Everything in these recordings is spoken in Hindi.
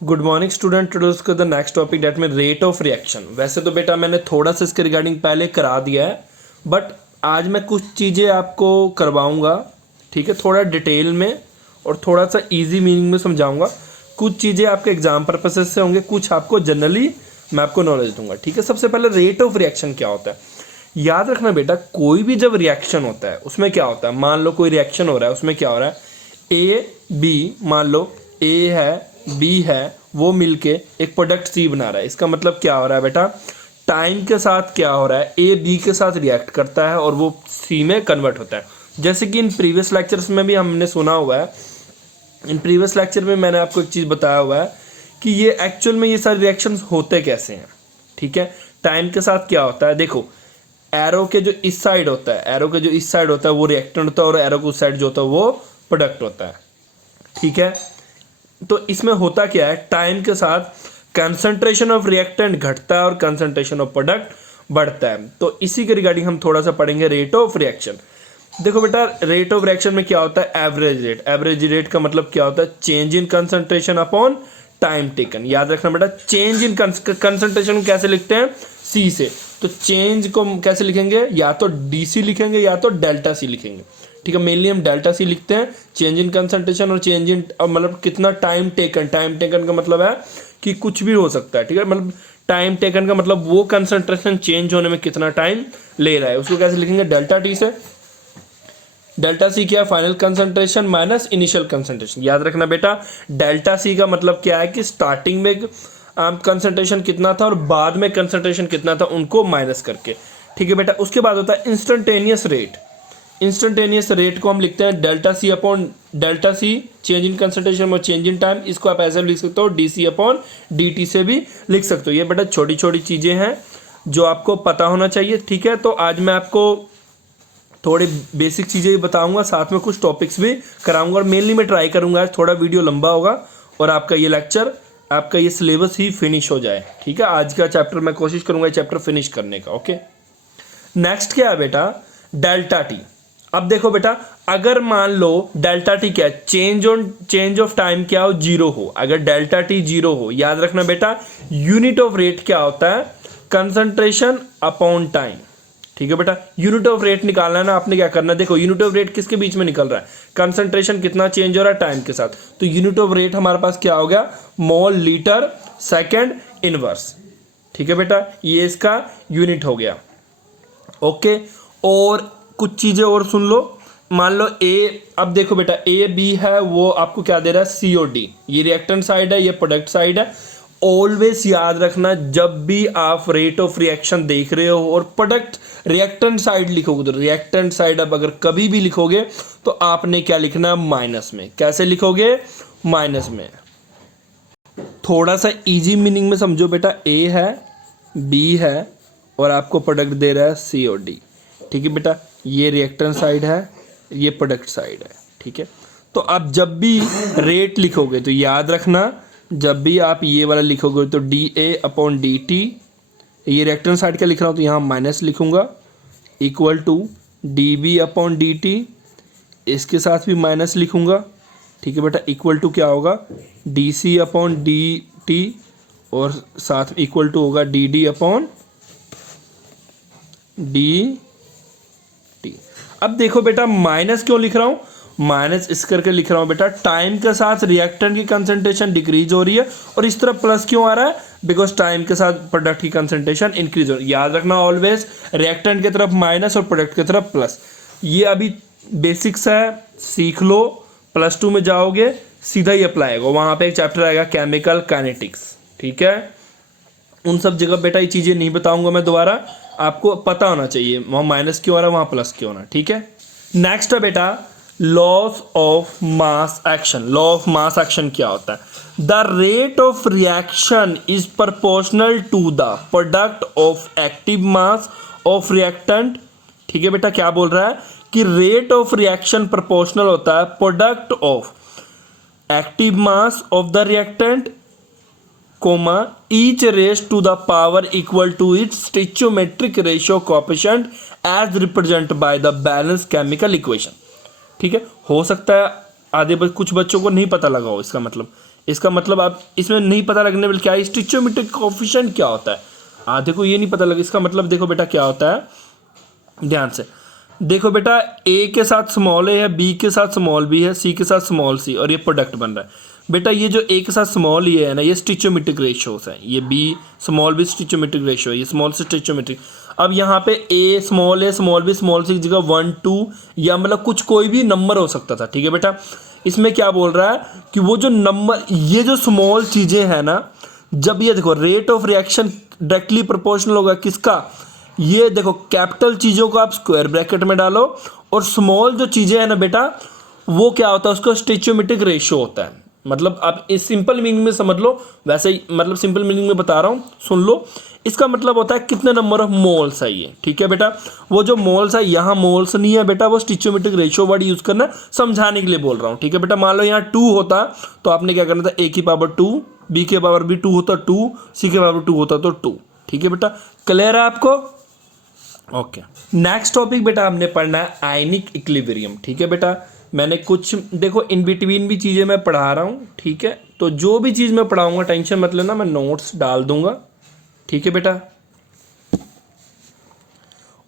गुड मॉर्निंग स्टूडेंट, टुडेस का द नेक्स्ट टॉपिक डेट में रेट ऑफ रिएक्शन। वैसे तो बेटा मैंने थोड़ा सा इसके रिगार्डिंग पहले करा दिया है, बट आज मैं कुछ चीज़ें आपको करवाऊंगा, ठीक है, थोड़ा डिटेल में और थोड़ा सा इजी मीनिंग में समझाऊंगा। कुछ चीज़ें आपके एग्जाम पर्पसेस से होंगे, कुछ आपको जनरली मैं आपको नॉलेज दूंगा, ठीक है। सबसे पहले रेट ऑफ रिएक्शन क्या होता है, याद रखना बेटा। कोई भी जब रिएक्शन होता है उसमें क्या होता है, मान लो कोई रिएक्शन हो रहा है, उसमें क्या हो रहा है, ए बी, मान लो ए है बी है, वो मिलके एक प्रोडक्ट सी बना रहा है। इसका मतलब क्या हो रहा है बेटा, टाइम के साथ क्या हो रहा है, ए बी के साथ रिएक्ट करता है और वो सी में कन्वर्ट होता है। जैसे कि इन प्रीवियस लेक्चर्स में भी हमने सुना हुआ है, इन प्रीवियस लेक्चर में मैंने आपको एक चीज़ बताया हुआ है कि ये एक्चुअल में ये सारे रिएक्शंस होते कैसे हैं, ठीक है। टाइम के साथ क्या होता है, देखो एरो के जो इस साइड होता है, एरो के जो इस साइड होता है वो रिएक्टेंट होता है और एरो के उस साइड जो होता है वो प्रोडक्ट होता है, ठीक है। तो इसमें होता क्या है, टाइम के साथ कंसंट्रेशन ऑफ रिएक्टेंट घटता है और कंसंट्रेशन ऑफ प्रोडक्ट बढ़ता है। तो इसी के रिगार्डिंग हम थोड़ा सा पढ़ेंगे रेट ऑफ रिएक्शन। देखो बेटा, रेट ऑफ रिएक्शन में क्या होता है, एवरेज रेट। एवरेज रेट का मतलब क्या होता है, change in concentration upon time taken. याद रखना बेटा, चेंज इन कंसंट्रेशन को कैसे लिखते हैं, सी से। तो चेंज को कैसे लिखेंगे, या तो डी सी लिखेंगे या तो डेल्टा सी लिखेंगे, ठीक है। मेनली हम डेल्टा सी लिखते हैं, चेंज इन कंसंट्रेशन और चेंज इन मतलब कितना टाइम टेकन। टाइम टेकन का मतलब है कि कुछ भी हो सकता है, ठीक है। मतलब टाइम टेकन का मतलब वो कंसंट्रेशन चेंज होने में कितना टाइम ले रहा है, उसको कैसे लिखेंगे, डेल्टा टी से। डेल्टा सी क्या है, final concentration minus initial concentration. याद रखना बेटा, डेल्टा सी का मतलब क्या है कि स्टार्टिंग में कंसंट्रेशन कितना था और बाद में कंसंट्रेशन कितना था, उनको माइनस करके, ठीक है बेटा। उसके बाद होता है इंस्टेंटेनियस रेट। इंस्टेंटेनियस रेट को हम लिखते हैं delta C upon delta C, change in concentration और चेंज इन टाइम। इसको आप ऐसे भी लिख सकते हो, D C upon D T से भी लिख सकते हो। ये बेटा छोटी छोटी चीज़ें हैं जो आपको पता होना चाहिए, ठीक है। तो आज मैं आपको थोड़ी बेसिक चीज़ें भी बताऊंगा, साथ में कुछ टॉपिक्स भी कराऊंगा, और मेनली मैं ट्राई करूंगा आज थोड़ा वीडियो लंबा होगा और आपका ये लेक्चर, आपका ये सिलेबस ही फिनिश हो जाए, ठीक है। आज का चैप्टर मैं कोशिश करूंगा ये चैप्टर फिनिश करने का, ओके। नेक्स्ट क्या है बेटा, डेल्टा टी। अब देखो बेटा, अगर मान लो डेल्टा टी क्या है, चेंज ऑफ टाइम क्या हो, जीरो हो। अगर डेल्टा टी जीरो हो, याद रखना बेटा, यूनिट ऑफ रेट क्या होता है, कंसंट्रेशन अपॉन टाइम, ठीक है बेटा। यूनिट ऑफ रेट निकालना है ना, आपने क्या करना है, देखो यूनिट ऑफ रेट किसके बीच में निकल रहा है, कंसंट्रेशन कितना चेंज हो रहा है टाइम के साथ। तो यूनिट ऑफ रेट हमारे पास क्या हो गया, मोल लीटर सेकेंड इनवर्स, ठीक है बेटा, ये इसका यूनिट हो गया, ओके। और कुछ चीजें और सुन लो, मान लो ए, अब देखो बेटा ए बी है, वो आपको क्या दे रहा है, सी ओ डी। ये रिएक्टेंट साइड है, ये प्रोडक्ट साइड है। ऑलवेज याद रखना, जब भी आप रेट ऑफ रिएक्शन देख रहे हो और प्रोडक्ट रिएक्टेंट साइड लिखोगे, तो रिएक्टेंट साइड अब अगर कभी भी लिखोगे तो आपने क्या लिखना है, माइनस में। कैसे लिखोगे, माइनस में। थोड़ा सा इजी मीनिंग में समझो बेटा, ए है बी है और आपको प्रोडक्ट दे रहा है सी ओ डी, ठीक है बेटा। ये रिएक्टेंट साइड है, ये प्रोडक्ट साइड है, ठीक है। तो आप जब भी रेट लिखोगे तो याद रखना, जब भी आप ये वाला लिखोगे तो D A upon D T, ये रिएक्टेंट साइड का लिख रहा हूँ तो यहाँ माइनस लिखूंगा, equal to D B upon D T, इसके साथ भी माइनस लिखूंगा, ठीक है बेटा। इक्वल टू क्या होगा, D C upon D T, और साथ इक्वल टू होगा D D upon D T. अब देखो बेटा, माइनस क्यों लिख रहा हूं, माइनस इस करके लिख रहा हूं बेटा, टाइम के साथ रिएक्टेंट की कंसंट्रेशन डिक्रीज हो रही है, और इस तरफ प्लस क्यों आ रहा है, बिकॉज टाइम के साथ प्रोडक्ट की कंसंट्रेशन इंक्रीज हो रही है। याद रखना ऑलवेज, रिएक्टेंट की तरफ माइनस और प्रोडक्ट की तरफ प्लस। ये अभी बेसिक्स है, सीख लो, +2 में जाओगे सीधा ही अप्लाई होगा, वहां पे एक चैप्टर आएगा केमिकल काइनेटिक्स, ठीक है। उन सब जगह बेटा ये चीजें नहीं बताऊंगा मैं दोबारा, आपको पता होना चाहिए वहाँ माइनस क्यों आ रहा है, वहाँ प्लस क्यों होना, ठीक है। नेक्स्ट है बेटा, laws of mass action. Law of mass action क्या होता है, the rate of reaction is proportional to the product of active mass of reactant, ठीक है बेटा। क्या बोल रहा है कि रेट ऑफ रिएक्शन प्रोपोर्शनल होता है product of active mass of the reactant, comma each raised to the power equal to its stoichiometric ratio coefficient as represented by the balanced chemical equation, ठीक है। हो सकता है आधे कुछ बच्चों को नहीं पता लगा हो इसका मतलब, इसका मतलब आप इसमें नहीं पता लगने वाला क्या है, स्टिचोमेट्रिक कोफिशिएंट क्या होता है। आधे को ये नहीं पता लगा। इसका मतलब देखो बेटा क्या होता है, ध्यान से देखो बेटा, ए के साथ स्मॉल ए है, बी के साथ स्मॉल बी है, सी के साथ स्मॉल सी, और ये प्रोडक्ट बन रहा है। बेटा ये जो ए के साथ स्मॉल ई है ना, ये स्टिचोमेट्रिक रेशियोज है। ये बी स्मॉल बी स्टिचोमेट्रिक रेशियो है, ये स्मॉल से स्टिचोमेट्रिक। अब यहाँ पे ए स्मॉल बी स्मॉल सी की जगह 1 2 या मतलब कुछ कोई भी नंबर हो सकता था। ठीक है बेटा, इसमें क्या बोल रहा है कि वो जो नंबर, ये जो स्मॉल चीज़ें हैं ना, जब ये देखो rate of reaction directly proportional होगा किसका, ये देखो कैपिटल चीज़ों को आप स्क्वायर ब्रैकेट में डालो, और स्मॉल जो चीज़ें हैं ना बेटा, वो क्या होता है, उसका स्टिचोमेट्रिक रेशियो होता है। मतलब आप इस सिंपल मीनिंग में समझ लो, वैसे ही मतलब सिंपल मीनिंग में बता रहा हूँ, सुन लो। इसका मतलब होता है कितने नंबर ऑफ मोल्स है ये। ठीक है बेटा, वो जो मोल्स है, यहाँ मोल्स नहीं है बेटा, वो स्टिचोमेट्रिक रेशियो वर्ड यूज़ करना, समझाने के लिए बोल रहा हूँ। ठीक है बेटा, मान लो यहाँ 2 होता तो आपने क्या करना था, ए की पावर 2, बी के पावर भी 2 होता 2, सी के पावर 2 होता तो 2। ठीक है बेटा, क्लियर है आपको? ओके, नेक्स्ट टॉपिक बेटा हमने पढ़ना है आयनिक इक्विलिब्रियम। ठीक है बेटा, मैंने कुछ देखो इन बिटवीन भी चीज़ें मैं पढ़ा रहा हूँ। ठीक है, तो जो भी चीज़ मैं पढ़ाऊँगा टेंशन मत लेना, मैं नोट्स डाल दूंगा। ठीक है बेटा,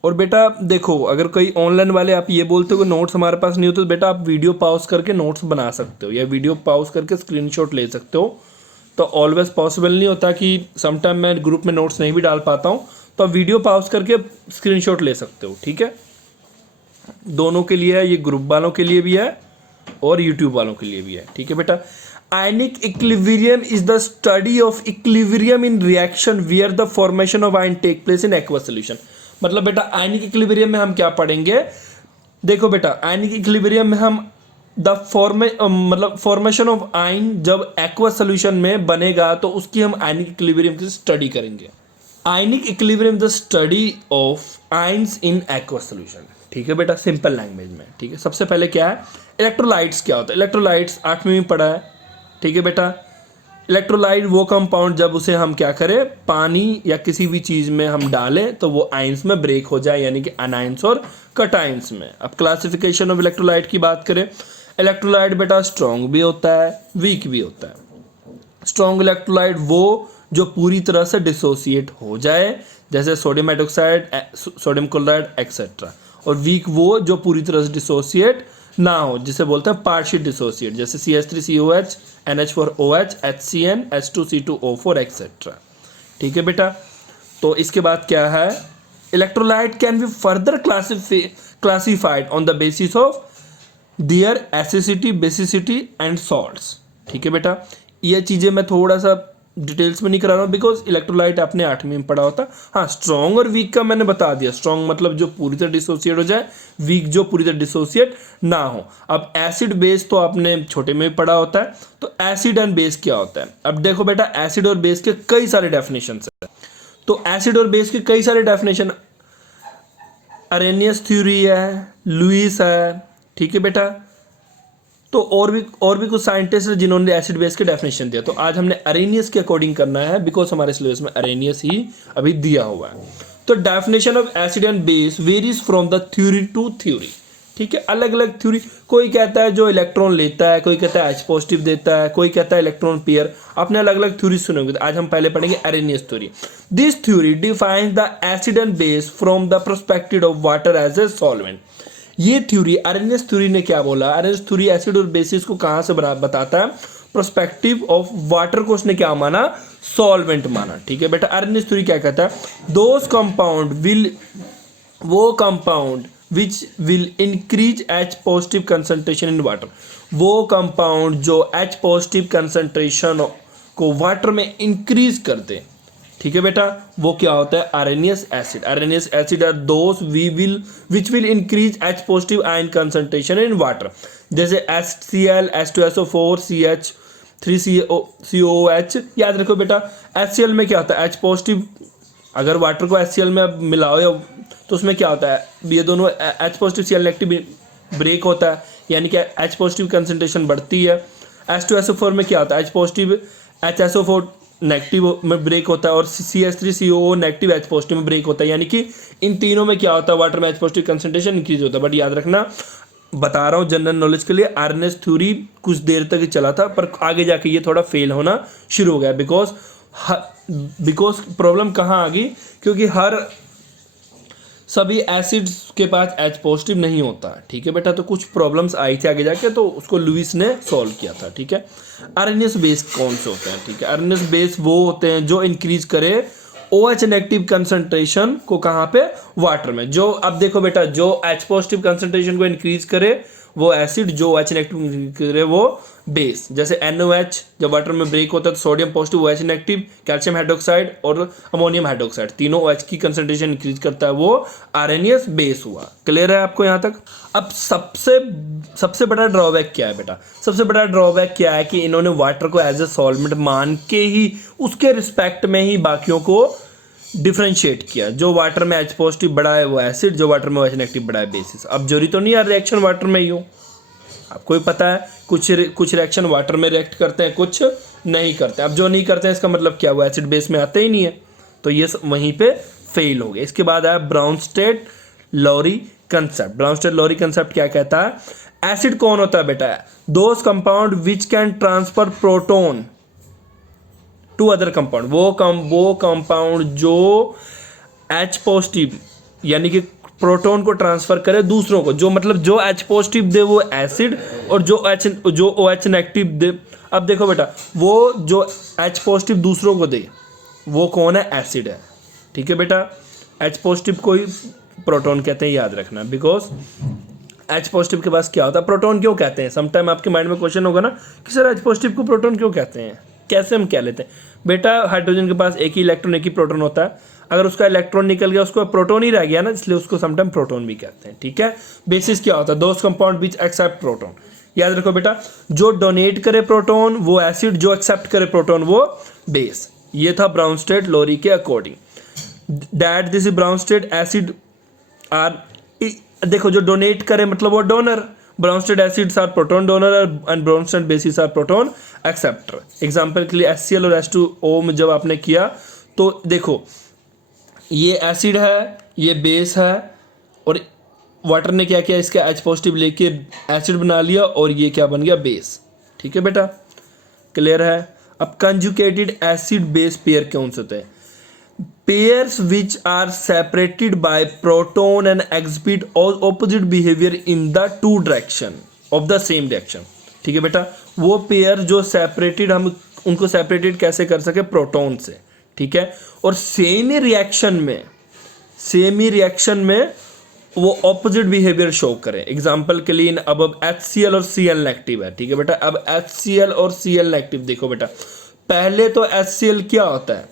और बेटा देखो, अगर कोई ऑनलाइन वाले आप ये बोलते हो कि नोट्स हमारे पास नहीं होते, तो बेटा आप वीडियो पॉज करके नोट्स बना सकते हो, या वीडियो पॉज करके स्क्रीनशॉट ले सकते हो। तो ऑलवेज पॉसिबल नहीं होता कि समटाइम मैं ग्रुप में नोट्स नहीं भी डाल पाता हूँ, तो आप वीडियो पॉज करके स्क्रीनशॉट ले सकते हो। ठीक है, दोनों के लिए है, ये ग्रुप वालों के लिए भी है और यूट्यूब वालों के लिए भी है। ठीक है बेटा, ionic equilibrium is the study of equilibrium in reaction where the formation of ion take place in aqueous solution. मतलब बेटा आयनिक इक्विलिब्रियम में हम क्या पढ़ेंगे, देखो बेटा आयनिक इक्विलिब्रियम में हम मतलब फॉर्मेशन ऑफ आयन जब एक्वस सॉल्यूशन में बनेगा तो उसकी हम आयनिक इक्विलिब्रियम की स्टडी करेंगे। Ionic equilibrium the study of ions in aqueous solution. ठीक है बेटा, सिंपल लैंग्वेज में। ठीक है, सबसे पहले क्या है, इलेक्ट्रोलाइट्स क्या होता है। इलेक्ट्रोलाइट्स 8वीं में पढ़ा है। ठीक है बेटा, इलेक्ट्रोलाइट वो कंपाउंड जब उसे हम क्या करें, पानी या किसी भी चीज़ में हम डालें तो वो आयंस में ब्रेक हो जाए, यानी कि अनायंस और कटायंस में। अब क्लासिफिकेशन ऑफ इलेक्ट्रोलाइट की बात करें, इलेक्ट्रोलाइट बेटा स्ट्रॉन्ग भी होता है, वीक भी होता है। स्ट्रॉन्ग इलेक्ट्रोलाइट वो जो पूरी तरह से डिसोसिएट हो जाए, जैसे sodium hydroxide, sodium chloride etcetera, और वीक वो जो पूरी तरह से डिसोसिएट ना हो, जिसे बोलते हैं पार्शियल डिसोसिएट, जैसे CH3COH, NH4OH, HCN, H2C2O4 etcetera. ठीक है बेटा, तो इसके बाद क्या है, electrolyte can be further classified on the basis of their acidity, basicity and salts. ठीक है बेटा, ये चीज़ें मैं थोड़ा सा डिटेल्स में नहीं करा रहा हूँ, बिकॉज इलेक्ट्रोलाइट आपने 8वीं में पढ़ा होता। हाँ, स्ट्रॉन्ग और वीक का मैंने बता दिया। स्ट्रॉन्ग मतलब जो पूरी तरह डिसोसिएट हो जाए, वीक जो पूरी तरह डिसोसिएट ना हो। अब एसिड बेस तो आपने छोटे में पढ़ा होता है, तो एसिड एंड बेस क्या होता है। अब देखो बेटा, एसिड और बेस के कई सारे डेफिनेशन है। तो एसिड और बेस के कई सारे डेफिनेशन, अरेनियस थ्योरी है, लुईस है। ठीक है बेटा, तो और भी कुछ साइंटिस्ट हैं जिन्होंने एसिड बेस के डेफिनेशन दिया। तो आज हमने अरेनियस के अकॉर्डिंग करना है, बिकॉज हमारे सिलेबस में अरेनियस ही अभी दिया हुआ है। तो definition of acid and base varies from the theory to theory. ठीक है, अलग अलग थ्योरी, कोई कहता है जो इलेक्ट्रॉन लेता है, कोई कहता है H पॉजिटिव देता है, कोई कहता है इलेक्ट्रॉन पेयर। आपने अलग अलग थ्योरी सुने होंगे। आज हम पहले पढ़ेंगे Arrhenius theory. This theory defines the acid and base from the perspective of water as a solvent. ये थ्योरी, अरेनियस थ्योरी ने क्या बोला, अरेनियस थ्योरी एसिड और बेसिस को कहाँ से बताता है, प्रोस्पेक्टिव ऑफ वाटर को उसने क्या माना, सॉल्वेंट माना। ठीक है बेटा, अरेनियस थ्योरी क्या कहता है, दोज कंपाउंड विल, वो compound which will increase H positive concentration in water, वो कंपाउंड जो H पॉजिटिव कंसंट्रेशन को वाटर में इंक्रीज कर दे। ठीक है बेटा, वो क्या होता है, Arrhenius acid. Arrhenius acid are those which will increase H positive ion concentration in water, जैसे HCl, H2SO4, CH3COOH। याद रखो बेटा, HCl में क्या होता है, H पॉजिटिव, अगर वाटर को HCl में अब मिलाओ या तो उसमें क्या होता है, ये दोनों H positive Cl negative break होता है, यानी कि H पॉजिटिव कंसंट्रेशन बढ़ती है। H2SO4 में क्या होता है, H पॉजिटिव HSO4 नेगेटिव में ब्रेक होता है, और CH3COO नेगेटिव H पॉजिटिव में ब्रेक होता है, यानी कि इन तीनों में क्या होता है, वाटर में H पॉजिटिव कंसंट्रेशन इंक्रीज होता है। बट याद रखना, बता रहा हूँ जनरल नॉलेज के लिए, आरएनएस थ्योरी कुछ देर तक ही चला था, पर आगे जाके ये थोड़ा फेल होना शुरू हो गया। बिकॉज प्रॉब्लम कहाँ आ गई, क्योंकि सभी एसिड्स के पास H पॉजिटिव नहीं होता, ठीक है बेटा। तो कुछ प्रॉब्लम्स आई थी आगे जाके, तो उसको लुईस ने सॉल्व किया था, ठीक है। आरएनएस बेस कौन से होते हैं, ठीक है। आरएनएस बेस वो होते हैं जो इंक्रीज करे OH नेगेटिव कंसंट्रेशन को, कहाँ पे, वाटर में। जो अब देखो बेटा, जो H पॉजिटिव कंसंट्रेशन को इंक्रीज करे वो एसिड, जो OH नेगेटिव करे वो बेस। जैसे NOH जब वाटर में ब्रेक होता है तो sodium positive OH negative, calcium hydroxide और अमोनियम हाइड्रोक्साइड तीनों OH की कंसंट्रेशन इंक्रीज करता है, वो आरएनएस बेस हुआ। क्लियर है आपको यहाँ तक। अब सबसे बड़ा ड्रॉबैक क्या है बेटा, सबसे बड़ा ड्रॉबैक क्या है कि इन्होंने वाटर को एज ए सॉल्वेंट मान के ही उसके रिस्पेक्ट में ही बाकियों को डिफ्रेंशिएट किया। जो वाटर में H पॉजिटिव बड़ा है वो एसिड, जो वाटर में OH नेगेटिव बड़ा है बेसिस। अब जरूरी तो नहीं यार रिएक्शन वाटर में ही हो, आपको भी पता है कुछ रिएक्शन वाटर में रिएक्ट करते हैं, कुछ नहीं करते। अब जो नहीं करते हैं इसका मतलब क्या, वो एसिड बेस में आते ही नहीं है, तो ये वहीं पे फेल हो गए। इसके बाद आया Bronsted Lowry concept. Bronsted Lowry concept क्या कहता है, एसिड कौन होता है बेटा, those compound which can transfer proton to other compound. वो कंपाउंड जो H पॉजिटिव यानी कि प्रोटॉन को ट्रांसफर करे दूसरों को, जो मतलब जो H पॉजिटिव दे वो एसिड, और जो OH नेगेटिव दे। अब देखो बेटा, वो जो H पॉजिटिव दूसरों को दे वो कौन है, एसिड है, ठीक है बेटा। H पॉजिटिव को ही प्रोटॉन कहते हैं, याद रखना। बिकॉज H पॉजिटिव के पास क्या होता है, प्रोटॉन क्यों कहते हैं। समटाइम आपके माइंड में क्वेश्चन होगा ना कि सर H पॉजिटिव को प्रोटॉन क्यों कहते हैं, कैसे हम कह लेते हैं। बेटा हाइड्रोजन के पास एक ही इलेक्ट्रॉन एक ही प्रोटॉन होता है, अगर उसका इलेक्ट्रॉन निकल गया उसको प्रोटॉन ही रह गया ना, इसलिए उसको समटाइम प्रोटॉन भी कहते हैं, ठीक है। बेसिस क्या होता है, those compound which accept proton. याद रखो बेटा, जो डोनेट करे प्रोटॉन वो एसिड, जो एक्सेप्ट करे प्रोटॉन वो बेस। ये था ब्राउनस्टेड लॉरी के according. That this Bronsted acid are, देखो जो डोनेट करे मतलब वो donor. Bronsted acids are proton donor and Bronsted bases are proton acceptor. Example के लिए HCl और H2O में जब आपने किया तो देखो ये एसिड है, ये बेस है, और वाटर ने क्या किया, इसका H पॉजिटिव लेके एसिड बना लिया और ये क्या बन गया, बेस, ठीक है बेटा। क्लियर है। अब कंजुगेटेड एसिड बेस पेयर कौन से होते हैं, pairs which are separated by proton and exhibit opposite behaviour in the two direction of the same reaction, ठीक है बेटा। वो पेयर जो सेपरेटेड, हम उनको सेपरेटेड कैसे कर सके, प्रोटॉन से, ठीक है। और सेम ही रिएक्शन में वो ऑपोजिट बिहेवियर शो करें। एग्जांपल के लिए अब HCl और Cl नेगेटिव है, ठीक है बेटा। अब HCl और Cl नेगेटिव देखो बेटा, पहले तो HCl क्या होता है,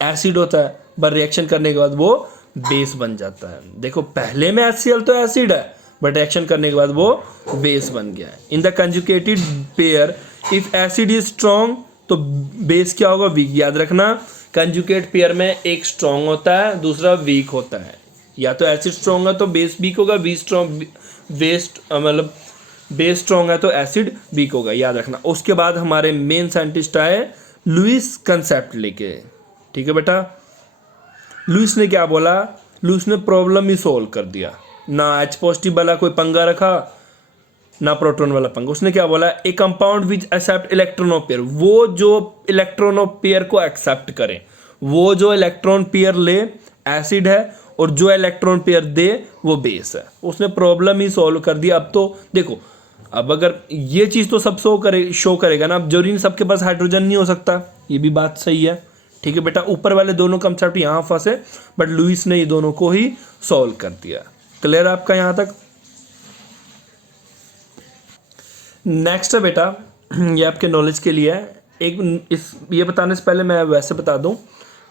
एसिड होता है, पर रिएक्शन करने के बाद वो बेस बन जाता है। देखो पहले में HCl तो एसिड है, बट रिएक्शन करने के बाद वो बेस बन गया है। In the conjugated pair if acid is strong तो बेस क्या होगा, वीक। याद रखना, कंजुगेट पेयर में एक स्ट्रॉन्ग होता है, दूसरा वीक होता है। या तो एसिड स्ट्रॉन्ग है तो बेस वीक होगा, बेस स्ट्रॉन्ग है तो एसिड वीक होगा, याद रखना। उसके बाद हमारे मेन साइंटिस्ट आए लुईस कंसेप्ट लेके, ठीक है बेटा। लुईस ने क्या बोला, लुईस ने प्रॉब्लम ही सॉल्व कर दिया, ना H पॉजिटिव वाला कोई पंगा रखा ना प्रोटॉन वाला पंगा। उसने क्या बोला, a compound which accept electron of pair, वो जो इलेक्ट्रॉन ऑफ पेयर को एक्सेप्ट करे, वो जो इलेक्ट्रॉन पेयर ले एसिड है, और जो इलेक्ट्रॉन पेयर दे वो बेस है। उसने प्रॉब्लम ही सॉल्व कर दिया। अब तो देखो, अब अगर ये चीज़ तो सब शो करेगा ना, अब जरूरी सबके पास हाइड्रोजन नहीं हो सकता, ये भी बात सही है, ठीक है बेटा। ऊपर वाले दोनों कंसेप्ट यहाँ फंसे, बट लुईस ने ये दोनों को ही सॉल्व कर दिया। क्लियर आपका यहाँ तक। नेक्स्ट है बेटा, ये आपके नॉलेज के लिए है। ये बताने से पहले मैं वैसे बता दूं,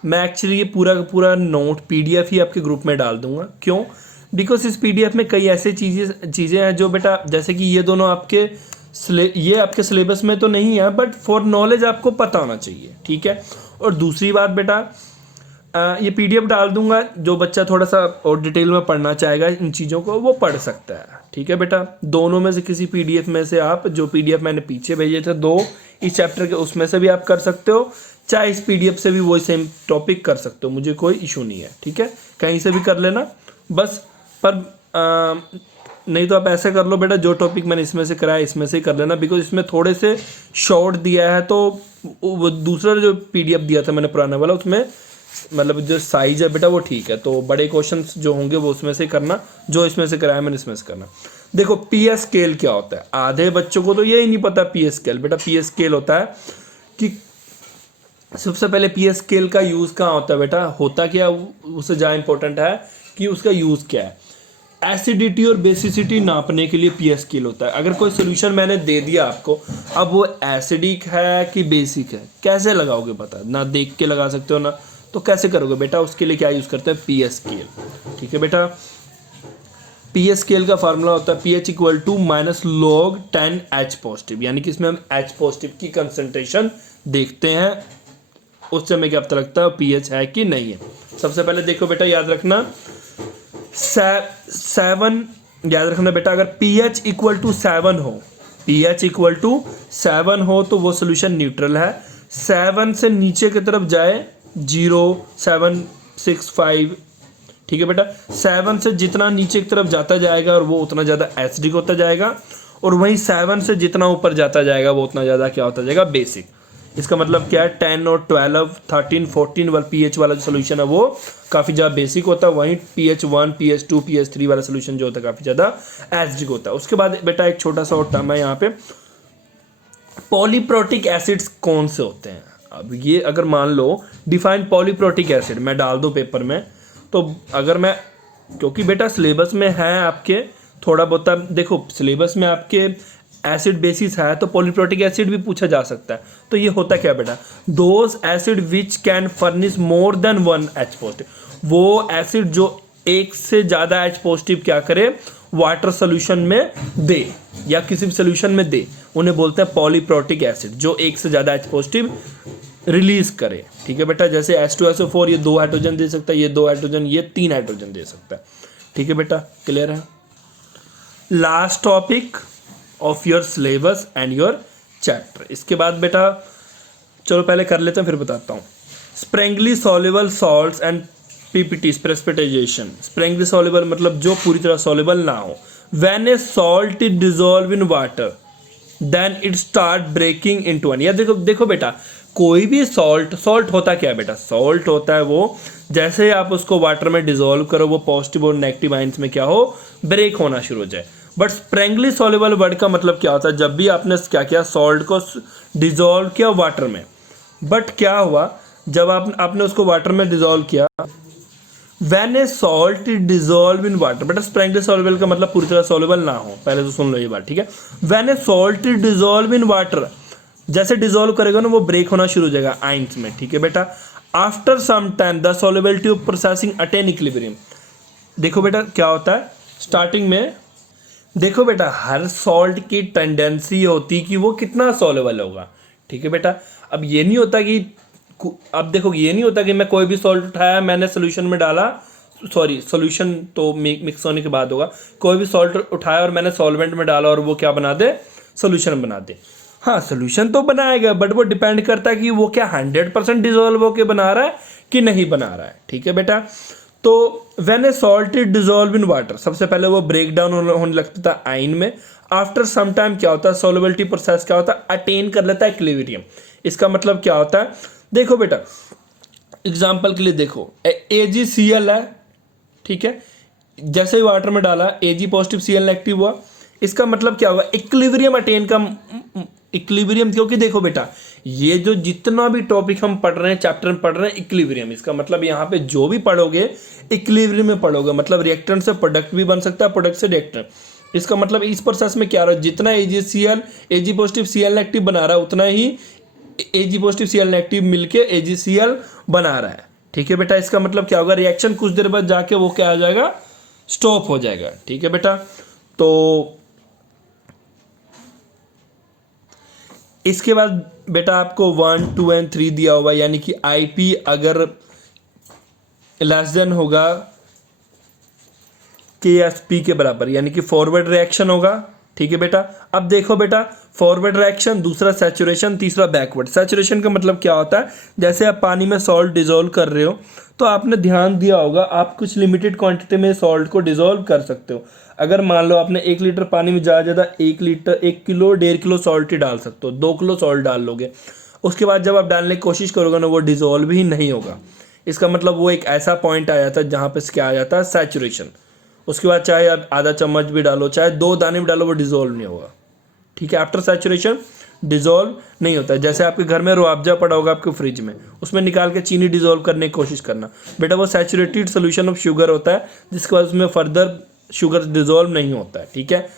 मैं एक्चुअली ये पूरा का पूरा नोट PDF ही आपके ग्रुप में डाल दूंगा। क्यों, बिकॉज इस PDF में कई ऐसे चीज़ें हैं जो बेटा, जैसे कि ये दोनों ये आपके सिलेबस में तो नहीं है, बट फॉर नॉलेज आपको पता होना चाहिए, ठीक है। और दूसरी बात बेटा, ये PDF डाल दूंगा, जो बच्चा थोड़ा सा और डिटेल में पढ़ना चाहेगा इन चीज़ों को वो पढ़ सकता है, ठीक है बेटा। दोनों में से किसी PDF में से आप, जो PDF मैंने पीछे भेजे थे 2 इस चैप्टर के, उसमें से भी आप कर सकते हो, चाहे इस PDF से भी वही सेम टॉपिक कर सकते हो, मुझे कोई इशू नहीं है, ठीक है। कहीं से भी कर लेना बस। पर नहीं तो आप ऐसे कर लो बेटा, जो टॉपिक मैंने इसमें से कराया इसमें से ही कर लेना, बिकॉज इसमें थोड़े से शॉर्ट दिया है, तो वो दूसरा जो पीडीएफ दिया था मैंने पुराना वाला, उसमें मतलब जो साइज है बेटा वो ठीक है, तो बड़े क्वेश्चंस जो होंगे वो उसमें से करना, जो इसमें से कराया मैंने इसमें से करना। देखो पीएस स्केल क्या होता है, आधे बच्चों को तो यही नहीं पता पीएस स्केल। बेटा पीएस स्केल होता है कि सबसे पहले पीएस स्केल का यूज़ कहाँ होता है बेटा, होता क्या, उससे ज़्यादा इंपॉर्टेंट है कि उसका यूज़ क्या है। एसिडिटी और बेसिसिटी नापने के लिए पीएस स्केल होता है। अगर कोई सोल्यूशन मैंने दे दिया आपको, अब वो एसिडिक है कि बेसिक है, कैसे लगाओगे पता, ना देख के लगा सकते हो ना, तो कैसे करोगे बेटा, उसके लिए क्या यूज़ करते हैं, पीएस स्केल। ठीक है बेटा, पीएस स्केल का फार्मूला होता है pH equal to minus log 10 H positive, यानी कि इसमें हम एच पॉजिटिव की कंसंट्रेशन देखते हैं, उससे हमें क्या पता लगता है पीएच है कि नहीं है। सबसे पहले देखो बेटा, याद रखना 7 याद रखना बेटा, अगर pH इक्वल टू 7 हो, pH इक्वल टू 7 हो तो वो सोल्यूशन न्यूट्रल है। 7 से नीचे की तरफ जाए 0, 7, 6, 5, ठीक है बेटा, 7 से जितना नीचे की तरफ जाता जाएगा और वो उतना ज़्यादा एसिडिक होता जाएगा, और वहीं 7 से जितना ऊपर जाता जाएगा वो उतना ज़्यादा क्या होता जाएगा, बेसिक। इसका मतलब क्या है, 10 और 12, 13, 14 वाला पीएच वाला जो सोल्यूशन है वो काफ़ी ज़्यादा बेसिक होता है, वहीं pH 1, pH 2, pH 3 वाला सोल्यूशन जो होता है काफ़ी ज़्यादा एसिडिक होता है। उसके बाद बेटा एक छोटा सा और टर्म है यहाँ पे, पॉलीप्रोटिक एसिड्स कौन से होते हैं। अब ये अगर मान लो डिफाइन पॉलीप्रोटिक एसिड मैं डाल दूँ पेपर में, तो अगर मैं, क्योंकि बेटा सिलेबस में है आपके थोड़ा बहुत, देखो सिलेबस में आपके एसिड बेसिस है तो पॉलीप्रोटिक एसिड भी पूछा जा सकता है। तो ये होता क्या बेटा, those acid which can furnish more than 1 H positive, वो एसिड जो एक से ज़्यादा एच पॉजिटिव क्या करे, वाटर सोल्यूशन में दे या किसी भी सोल्यूशन में दे, उन्हें बोलते हैं पॉलीप्रोटिक एसिड, जो एक से ज़्यादा एच पॉजिटिव रिलीज करे। ठीक है बेटा, जैसे H2SO4 ये 2 हाइड्रोजन दे सकता है, ये 2 हाइड्रोजन, ये 3 हाइड्रोजन दे सकता है। ठीक है बेटा, क्लियर है। Last topic of your syllabus and your chapter. इसके बाद बेटा चलो पहले कर लेते हैं फिर बताता हूँ। Sparingly soluble salts and PPT precipitation. Sparingly soluble मतलब जो पूरी तरह सॉल्युबल ना हो। When a salt is dissolve in water then it start breaking into one. या देखो बेटा, कोई भी सॉल्ट होता क्या है बेटा, सॉल्ट होता है वो जैसे ही आप उसको वाटर में डिजोल्व करो वो पॉजिटिव और नेगेटिव आयंस में क्या हो, ब्रेक होना शुरू हो जाए। बट स्प्रेंगली सॉल्युबल वर्ड का मतलब क्या होता है, जब भी आपने क्या किया, सॉल्ट को डिजोल्व किया वाटर में, बट क्या हुआ जब आपने उसको वाटर में डिजोल्व किया, when a salt is dissolve in water. बेटा स्प्रेंगली सॉल्युबल का मतलब पूरी तरह सॉल्युबल ना हो, पहले तो सुन लो ये बात, ठीक है। When a salt is dissolve in water, जैसे डिजोल्व करेगा ना वो ब्रेक होना शुरू हो जाएगा आयंस में, ठीक है बेटा। After some time the solubility of processing attain equilibrium. देखो बेटा क्या होता है, स्टार्टिंग में देखो बेटा हर सॉल्ट की टेंडेंसी होती कि वो कितना सॉल्युबल होगा, ठीक है बेटा। अब ये नहीं होता कि, अब देखो ये नहीं होता कि मैं कोई भी सॉल्ट उठाया मैंने सोल्यूशन में डाला, सॉरी सोल्यूशन तो मिक्स होने के बाद होगा, कोई भी सॉल्ट उठाया और मैंने सॉल्वेंट में डाला और वो क्या बना दे, सोल्यूशन बना दे। हाँ सोल्यूशन तो बनाएगा, बट वो डिपेंड करता है कि वो क्या 100% डिजोल्व होके बना रहा है कि नहीं बना रहा है, ठीक है बेटा। तो when a salt is dissolve in water, सबसे पहले वो ब्रेक डाउन होने लगता था आयन में। आफ्टर सम टाइम क्या होता है, सॉल्युबिलिटी प्रोसेस क्या होता है, अटेन कर लेता है इक्विलिब्रियम। इसका मतलब क्या होता है, देखो बेटा एग्जाम्पल के लिए देखो, AgCl है, ठीक है, जैसे ही वाटर में डाला Ag पॉजिटिव Cl नेगेटिव हुआ, इसका मतलब क्या होगा, इक्विलिब्रियम अटेन का इक्विलिब्रियम। क्योंकि देखो बेटा ये जो जितना भी टॉपिक हम पढ़ रहे हैं, चैप्टर में पढ़ रहे हैं इक्विलिब्रियम, इसका मतलब यहाँ पे जो भी पढ़ोगे इक्विलिब्रियम में पढ़ोगे, मतलब रिएक्टेंट से प्रोडक्ट भी बन सकता है, प्रोडक्ट से रिएक्टेंट। इसका मतलब इस प्रोसेस में क्या रहा है, जितना Ag पॉजिटिव Cl नेगेटिव बना रहा है उतना ही Ag पॉजिटिव Cl नेगेटिव मिलके AgCl बना रहा है, ठीक है बेटा। इसका मतलब क्या होगा, रिएक्शन कुछ देर बाद जाके वो क्या आ जाएगा, स्टॉप हो जाएगा, ठीक है बेटा। तो इसके बाद बेटा आपको 1, 2 एंड 3 दिया होगा, यानी कि IP अगर लेस देन होगा KSP के बराबर, यानी कि फॉरवर्ड रिएक्शन होगा, ठीक है बेटा। अब देखो बेटा, फॉरवर्ड रिएक्शन, दूसरा सैचुरेशन, तीसरा बैकवर्ड। सैचुरेशन का मतलब क्या होता है, जैसे आप पानी में सॉल्ट डिजोल्व कर रहे हो तो आपने ध्यान दिया होगा आप कुछ लिमिटेड क्वांटिटी में सॉल्ट को डिजोल्व कर सकते हो। अगर मान लो आपने 1 लीटर पानी में ज़्यादा ज़्यादा 1 किलो 1.5 किलो सॉल्ट ही डाल सकते हो, 2 किलो सॉल्ट डाल लोगे, उसके बाद जब आप डालने की कोशिश करोगे ना वो डिजोल्व ही नहीं होगा। इसका मतलब वो एक ऐसा पॉइंट आ जाता है जहाँ पे क्या आ जाता है, सैचुरेशन। उसके बाद चाहे आप आधा चम्मच भी डालो, चाहे 2 दाने भी डालो, वो डिजोल्व नहीं होगा। ठीक है, आफ्टर सैचुरेशन डिजोल्व नहीं होता है। जैसे आपके घर में रुआवजा पड़ा होगा आपके फ्रिज में, उसमें निकाल के चीनी डिजोल्व करने की कोशिश करना बेटा, वो सैचुरेटेड सोल्यूशन ऑफ शुगर होता है, जिसके बाद उसमें फर्दर शुगर डिजोल्व नहीं होता है। ठीक है,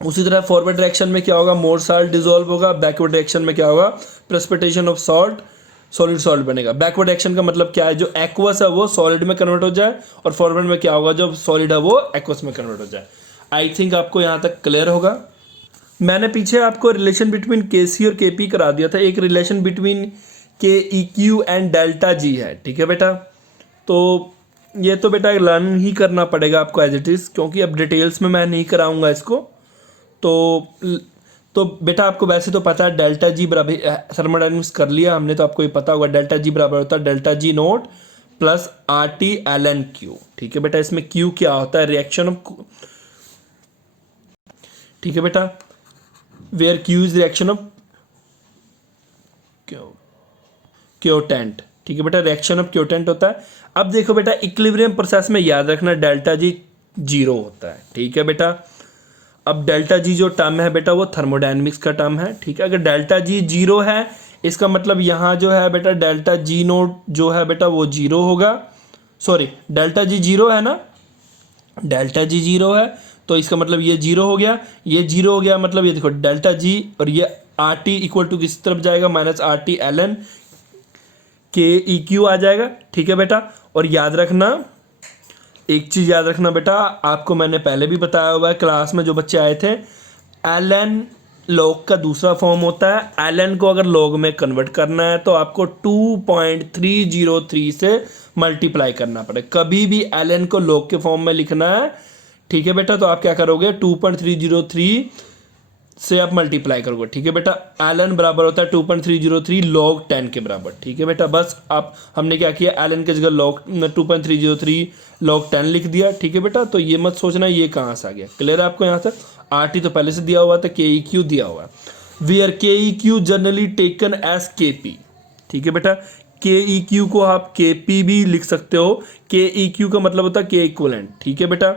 उसी तरह फॉरवर्ड रिएक्शन में क्या होगा, मोर साल्ट डिजोल्व होगा। बैकवर्ड रिएक्शन में क्या होगा, precipitation of salt, solid salt बनेगा। बैकवर्ड रिएक्शन का मतलब क्या है, जो एक्वस है वो सॉलिड में कन्वर्ट हो जाए, और फॉरवर्ड में क्या होगा, जो सॉलिड है वो एक्वस में कन्वर्ट हो जाए। आई थिंक आपको यहाँ तक क्लियर होगा। मैंने पीछे आपको रिलेशन बिटवीन के सी और के पी करा दिया था, एक रिलेशन बिटवीन के E Q and delta G है। ठीक है बेटा, तो ये तो बेटा लर्न ही करना पड़ेगा आपको एज इट इज़, क्योंकि अब डिटेल्स में मैं नहीं कराऊंगा इसको। तो बेटा आपको वैसे तो पता है डेल्टा जी बराबर, थर्मोडायनेमिक्स कर लिया हमने, तो आपको ये पता होगा डेल्टा जी बराबर होता है delta G naught plus R T L N Q. ठीक है बेटा, इसमें क्यू क्या होता है, रिएक्शन ऑफ, ठीक है बेटा, where Q is reaction of quotient. ठीक है बेटा, रिएक्शन ऑफ क्योटेंट होता है। अब देखो बेटा, इक्विलिब्रियम प्रोसेस में याद रखना डेल्टा जी 0 होता है। ठीक है बेटा, अब डेल्टा जी जो टर्म है बेटा वो थर्मोडायनेमिक्स का टर्म है। ठीक है, अगर डेल्टा जी 0 है इसका मतलब यहाँ जो है बेटा डेल्टा जी नोट जो है बेटा वो 0 होगा। सॉरी, डेल्टा जी 0 है ना, डेल्टा जी 0 है तो इसका मतलब ये 0 हो गया, ये 0 हो गया, मतलब ये देखो डेल्टा जी और ये आर टी इक्वल टू किस तरफ जाएगा, minus R T L N K E Q आ जाएगा। ठीक है बेटा, और याद रखना एक चीज़ याद रखना बेटा, आपको मैंने पहले भी बताया हुआ है क्लास में जो बच्चे आए थे, एल लॉग का दूसरा फॉर्म होता है। एल को अगर लॉग में कन्वर्ट करना है तो आपको 2.303 से मल्टीप्लाई करना पड़ेगा। कभी भी एल को लॉग के फॉर्म में लिखना है, ठीक है बेटा, तो आप क्या करोगे, 2.303 से आप मल्टीप्लाई करोगे। ठीक है बेटा, एल बराबर होता है 2.303 लॉग 10 के बराबर। ठीक है बेटा, बस आप हमने क्या किया, एल के जगह लॉग 2.303 लॉग 10 लिख दिया। ठीक है बेटा, तो ये मत सोचना ये कहाँ से आ गया, क्लियर है आपको यहाँ से। आर टी तो पहले से दिया हुआ था, के ई क्यू दिया हुआ है। Where K E Q generally taken as K P. ठीक है बेटा, के ई क्यू को आप के पी भी लिख सकते हो, के ई क्यू का मतलब होता है के इक्वलेंट। ठीक है बेटा,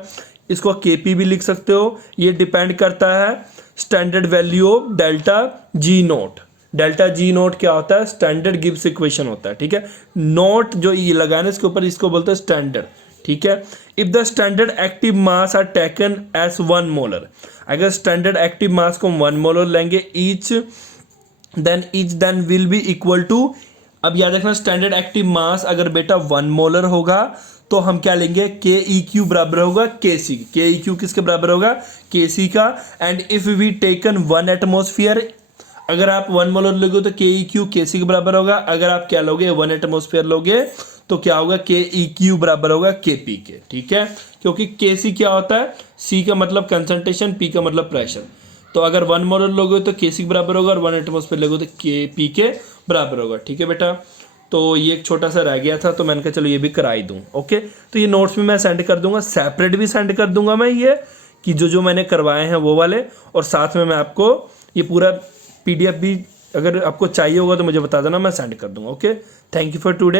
इसको के पी भी लिख सकते हो, ये डिपेंड करता है standard value of delta G note. Delta G note क्या होता है, स्टैंडर्ड गिब्स इक्वेशन होता है। ठीक है, नोट जो ये लगाना इसके ऊपर, इसको बोलते हैं स्टैंडर्ड। ठीक है, if the standard active mass are taken as 1 molar, अगर स्टैंडर्ड एक्टिव मास को 1 मोलर लेंगे each then will be equal to, अब याद रखना स्टैंडर्ड एक्टिव मास अगर बेटा 1 मोलर होगा तो हम क्या लेंगे, के ई क्यू बराबर होगा के सी। के ई क्यू किसके बराबर होगा, के सी का। And if we taken 1 atmosphere, अगर आप 1 मोलर लोगे तो के ई क्यू के सी के बराबर होगा। अगर आप क्या लोगे, 1 एटमोस्फियर लोगे तो क्या होगा, के ई क्यू बराबर होगा के पी के। ठीक है, क्योंकि के सी क्या होता है, सी का मतलब कंसंट्रेशन, पी का मतलब प्रेशर। तो अगर 1 मोलर लोगे तो के सी के बराबर होगा, और 1 एटमोस्फियर लोगे तो के पी के बराबर होगा। ठीक है बेटा, तो ये एक छोटा सा रह गया था तो मैंने कहा चलो ये भी करा ही दूँ। ओके, तो ये नोट्स में मैं सेंड कर दूंगा, सेपरेट भी सेंड कर दूंगा मैं, ये कि जो मैंने करवाए हैं वो वाले, और साथ में मैं आपको ये पूरा पीडीएफ भी अगर आपको चाहिए होगा तो मुझे बता देना, मैं सेंड कर दूंगा। Okay, thank you for today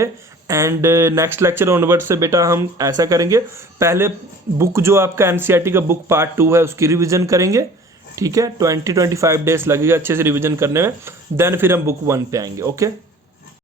and next lecture onward से बेटा हम ऐसा करेंगे, पहले बुक जो आपका एनसीईआरटी का बुक पार्ट 2 है उसकी रिविजन करेंगे। ठीक है, 20-25 डेज लगेगा अच्छे से रिविजन करने में, देन फिर हम बुक 1 पे आएंगे। ओके।